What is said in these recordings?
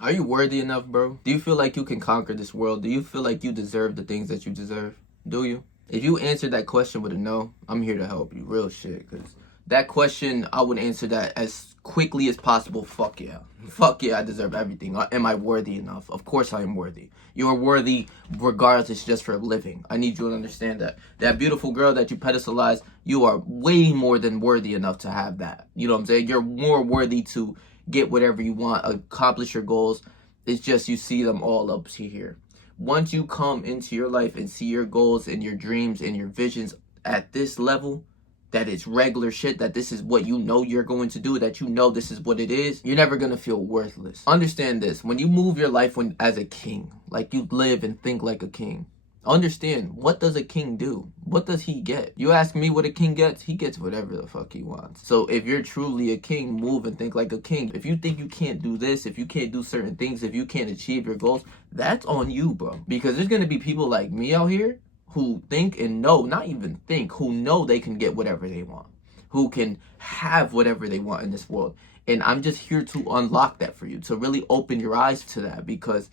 Are you worthy enough, bro? Do you feel like you can conquer this world? Do you feel like you deserve the things that you deserve? Do you? If you answered that question with a no, I'm here to help you. Real shit. Because that question, I would answer that as quickly as possible. Fuck yeah. Fuck yeah, I deserve everything. Am I worthy enough? Of course I am worthy. You're worthy regardless, just for living. I need you to understand that. That beautiful girl that you pedestalize, you are way more than worthy enough to have that. You know what I'm saying? You're more worthy to get whatever you want, accomplish your goals. It's just you see them all up to here. Once you come into your life and see your goals and your dreams and your visions at this level, that it's regular shit, that this is what you know you're going to do, that you know this is what it is, you're never going to feel worthless. Understand this. When you move your life as a king, like you live and think like a king, understand, what does a king do? What does he get? You ask me what a king gets, he gets whatever the fuck he wants. So if you're truly a king, move and think like a king. If you think you can't do this, if you can't do certain things, if you can't achieve your goals, that's on you, bro. Because there's gonna be people like me out here who think and know, not even think, who know they can get whatever they want, who can have whatever they want in this world. And I'm just here to unlock that for you, to really open your eyes to that, because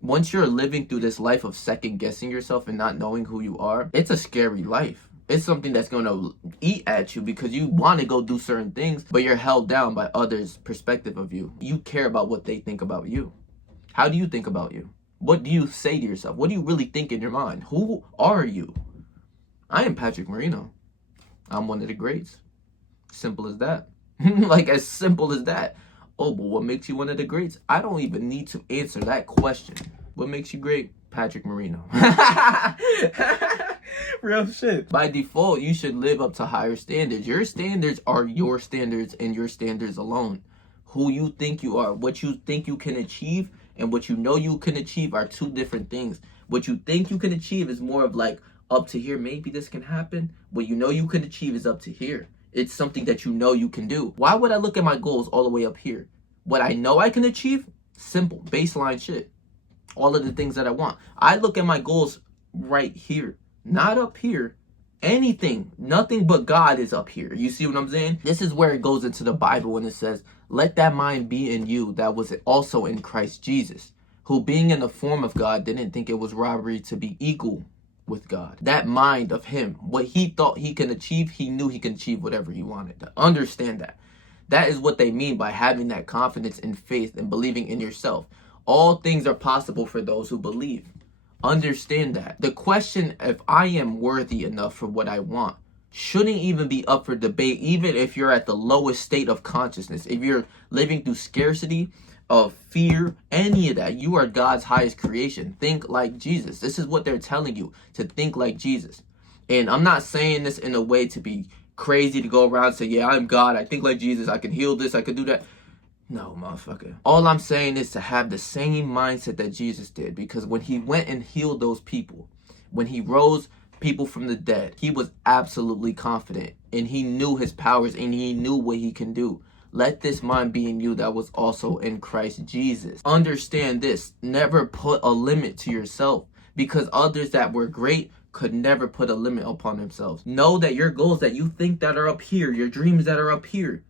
once you're living through this life of second guessing yourself and not knowing who you are, it's a scary life. It's something that's going to eat at you because you want to go do certain things, but you're held down by others' perspective of you. You care about what they think about you. How do you think about you? What do you say to yourself? What do you really think in your mind? Who are you? I am Patrick Moreno. I'm one of the greats. Simple as that. Like, as simple as that. Oh, but what makes you one of the greats? I don't even need to answer that question. What makes you great? Patrick Moreno. Real shit. By default, you should live up to higher standards. Your standards are your standards and your standards alone. Who you think you are, what you think you can achieve, and what you know you can achieve are two different things. What you think you can achieve is more of like, up to here, maybe this can happen. What you know you can achieve is up to here. It's something that you know you can do. Why would I look at my goals all the way up here? What I know I can achieve, simple, baseline shit. All of the things that I want. I look at my goals right here, not up here. Anything, nothing but God is up here. You see what I'm saying? This is where it goes into the Bible when it says, let that mind be in you that was also in Christ Jesus, who being in the form of God didn't think it was robbery to be equal with God. That mind of him, what he thought he can achieve, he knew he can achieve whatever he wanted. Understand that. That is what they mean by having that confidence and faith and believing in yourself. All things are possible for those who believe. Understand that. The question, if I am worthy enough for what I want, shouldn't even be up for debate, even if you're at the lowest state of consciousness. If you're living through scarcity, of fear, any of that, you are God's highest creation. Think like Jesus. This is what they're telling you, to think like Jesus. And I'm not saying this in a way to be crazy, to go around and say, yeah, I'm God, I think like Jesus, I can heal this, I can do that. No, motherfucker. All I'm saying is to have the same mindset that Jesus did, because when he went and healed those people, when he rose people from the dead, he was absolutely confident, and he knew his powers, and he knew what he can do. Let this mind be in you that was also in Christ Jesus. Understand this. Never put a limit to yourself, because others that were great could never put a limit upon themselves. Know that your goals that you think that are up here, your dreams that are up here,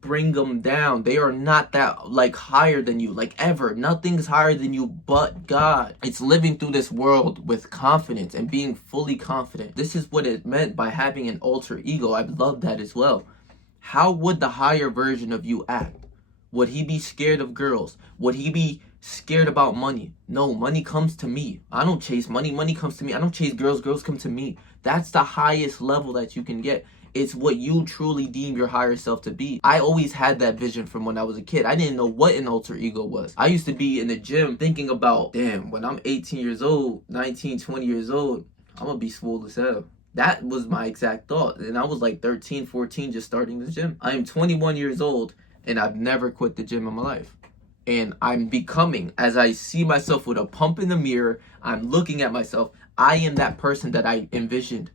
bring them down. They are not that like higher than you, like ever. Nothing's higher than you but God. It's living through this world with confidence and being fully confident. This is what it meant by having an alter ego. I love that as well. How would the higher version of you act? Would he be scared of girls? Would he be scared about money? No, money comes to me. I don't chase money. Money comes to me. I don't chase girls. Girls come to me. That's the highest level that you can get. It's what you truly deem your higher self to be. I always had that vision from when I was a kid. I didn't know what an alter ego was. I used to be in the gym thinking about, damn, when I'm 18 years old, 19, 20 years old, I'm gonna be swole as hell. That was my exact thought. And I was like 13, 14, just starting the gym. I am 21 years old, and I've never quit the gym in my life. And I'm becoming, as I see myself with a pump in the mirror, I'm looking at myself, I am that person that I envisioned.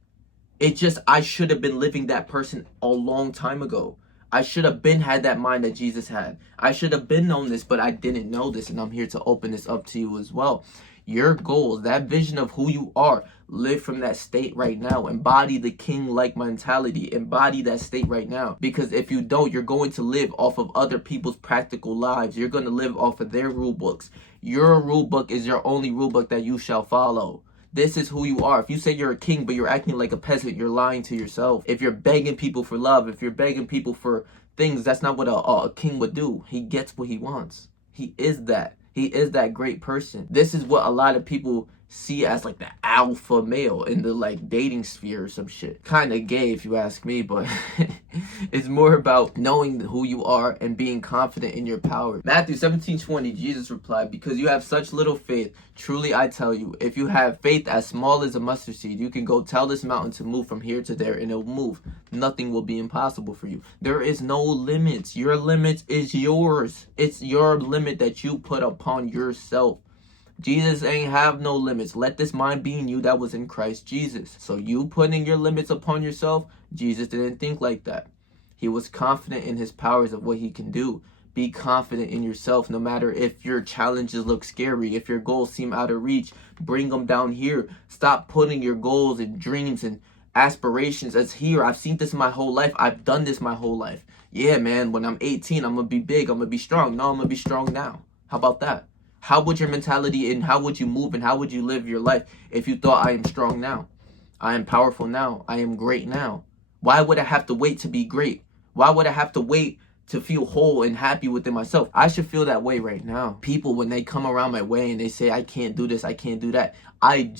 It just, I should have been living that person a long time ago. I should have been had that mind that Jesus had. I should have been known this, but I didn't know this, and I'm here to open this up to you as well. Your goals, that vision of who you are, live from that state right now. Embody the king-like mentality. Embody that state right now. Because if you don't, you're going to live off of other people's practical lives. You're going to live off of their rule books. Your rule book is your only rule book that you shall follow. This is who you are. If you say you're a king, but you're acting like a peasant, you're lying to yourself. If you're begging people for love, if you're begging people for things, that's not what a king would do. He gets what he wants. He is that. He is that great person. This is what a lot of people see as like the alpha male in the like dating sphere or some shit. Kind of gay if you ask me, but it's more about knowing who you are and being confident in your power. Matthew 17:20, Jesus replied, because you have such little faith, truly I tell you, if you have faith as small as a mustard seed, you can go tell this mountain to move from here to there and it'll move. Nothing will be impossible for you. There is no limits. Your limit is yours. It's your limit that you put upon yourself. Jesus ain't have no limits. Let this mind be in you that was in Christ Jesus. So you putting your limits upon yourself, Jesus didn't think like that. He was confident in his powers of what he can do. Be confident in yourself no matter if your challenges look scary, if your goals seem out of reach, bring them down here. Stop putting your goals and dreams and aspirations as here. I've seen this my whole life. I've done this my whole life. Yeah, man, when I'm 18, I'm going to be big. I'm going to be strong. No, I'm going to be strong now. How about that? How would your mentality and how would you move and how would you live your life if you thought I am strong now? I am powerful now. I am great now. Why would I have to wait to be great? Why would I have to wait to feel whole and happy within myself? I should feel that way right now. People, when they come around my way and they say, I can't do this, I can't do that, I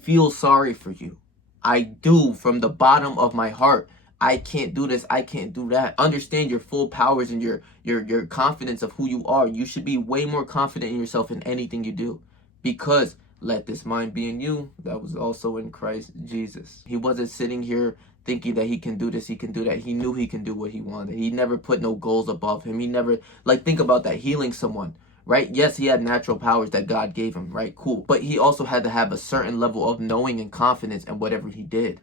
feel sorry for you. I do, from the bottom of my heart. I can't do this, I can't do that. Understand your full powers and your confidence of who you are. You should be way more confident in yourself in anything you do. Because let this mind be in you that was also in Christ Jesus. He wasn't sitting here thinking that he can do this, he can do that. He knew he can do what he wanted. He never put no goals above him. He never, like, think about that, healing someone, right? Yes, he had natural powers that God gave him, right? Cool. But he also had to have a certain level of knowing and confidence in whatever he did.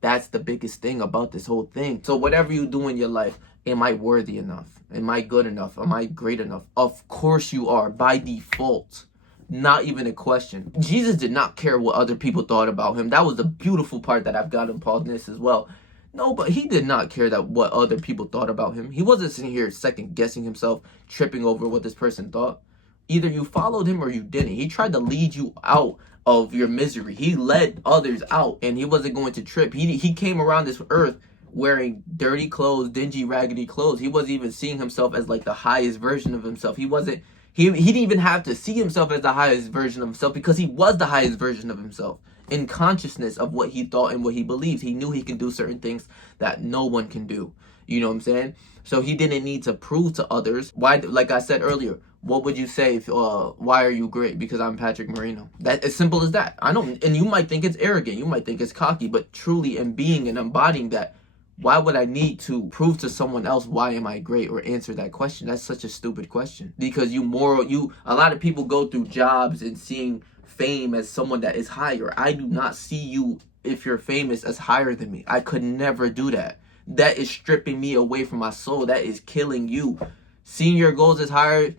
That's the biggest thing about this whole thing. So whatever you do in your life, am I worthy enough? Am I good enough? Am I great enough? Of course you are, by default. Not even a question. Jesus did not care what other people thought about him. That was the beautiful part that I've got in Paul this as well. No, but he did not care that what other people thought about him. He wasn't sitting here second guessing himself, tripping over what this person thought. Either you followed him or you didn't. He tried to lead you out of your misery. He led others out and he wasn't going to trip. He came around this earth wearing dirty clothes, dingy, raggedy clothes. He wasn't even seeing himself as like the highest version of himself. He didn't even have to see himself as the highest version of himself because he was the highest version of himself. In consciousness of what he thought and what he believed, he knew he could do certain things that no one can do. You know what I'm saying? So he didn't need to prove to others. Why? Like I said earlier, what would you say if, why are you great? Because I'm Patrick Moreno. That, as simple as that. I know, and you might think it's arrogant, you might think it's cocky, but truly in being and embodying that, why would I need to prove to someone else why am I great or answer that question? That's such a stupid question. Because a lot of people go through jobs and seeing fame as someone that is higher. I do not see you, if you're famous, as higher than me. I could never do that. That is stripping me away from my soul. That is killing you. Seeing your goals as higher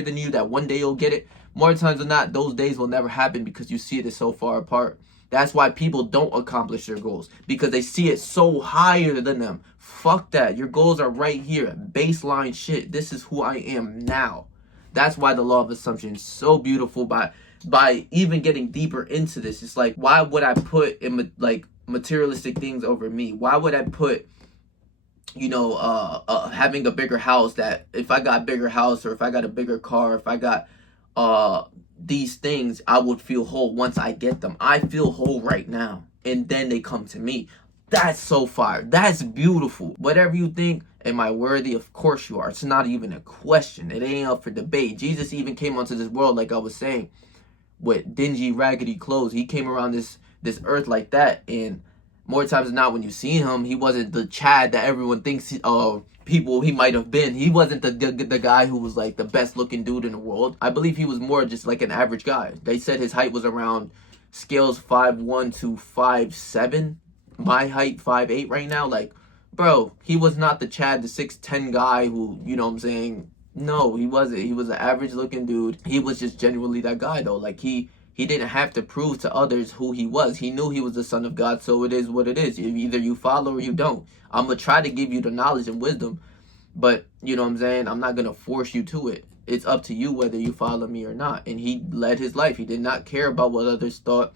than you, that one day you'll get it. More times than not, those days will never happen because you see it is so far apart. That's why people don't accomplish their goals, because they see it so higher than them. Fuck that. Your goals are right here. Baseline shit. This is who I am now. That's why the law of assumption is so beautiful. By even getting deeper into this, it's like, why would I put in like materialistic things over me? Why would I put, having a bigger house, that if I got a bigger house or if I got a bigger car, if I got these things, I would feel whole once I get them. I feel whole right now, and then they come to me. That's so fire. That's beautiful. Whatever you think, am I worthy? Of course you are. It's not even a question. It ain't up for debate. Jesus even came onto this world, like I was saying, with dingy, raggedy clothes. He came around this earth like that, and more times than not, when you see him, he wasn't the Chad that everyone thinks people he might have been. He wasn't the guy who was like the best looking dude in the world. I believe he was more just like an average guy. They said his height was around scales 5'1" to 5'7". My height 5'8" right now. Like, bro, he was not the Chad, the 6'10" guy who, you know what I'm saying, No, he wasn't. He was an average looking dude. He was just genuinely that guy though. Like he didn't have to prove to others who he was. He knew he was the son of God, so it is what it is. Either you follow or you don't. I'm gonna try to give you the knowledge and wisdom, but you know what I'm saying? I'm not gonna force you to it. It's up to you whether you follow me or not. And he led his life. He did not care about what others thought.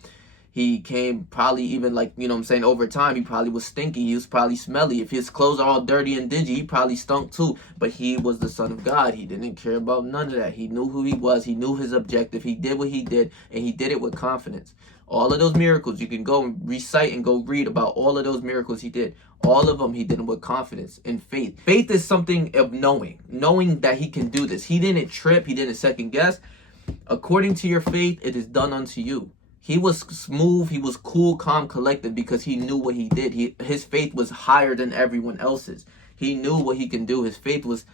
He came probably even like, you know what I'm saying, over time, he probably was stinky. He was probably smelly. If his clothes are all dirty and dingy, he probably stunk too. But he was the son of God. He didn't care about none of that. He knew who he was. He knew his objective. He did what he did, and he did it with confidence. All of those miracles, you can go and recite and go read about all of those miracles he did. All of them, he did them with confidence and faith. Faith is something of knowing that he can do this. He didn't trip. He didn't second guess. According to your faith, it is done unto you. He was smooth, he was cool, calm, collected because he knew what he did. His faith was higher than everyone else's. He knew what he can do. His faith was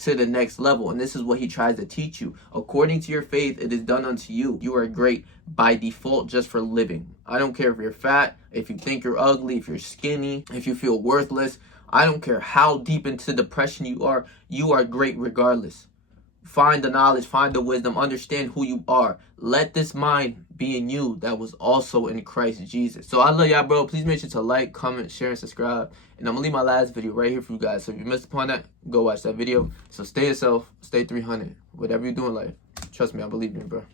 to the next level. And this is what he tries to teach you. According to your faith, it is done unto you. You are great by default just for living. I don't care if you're fat, if you think you're ugly, if you're skinny, if you feel worthless. I don't care how deep into depression you are great regardless. Find the knowledge, find the wisdom, understand who you are. Let this mind be in you that was also in Christ Jesus. So I love y'all, bro. Please make sure to like, comment, share, and subscribe. And I'm going to leave my last video right here for you guys. So if you missed upon that, go watch that video. So stay yourself, stay 300. Whatever you do in life, trust me, I believe in you, bro.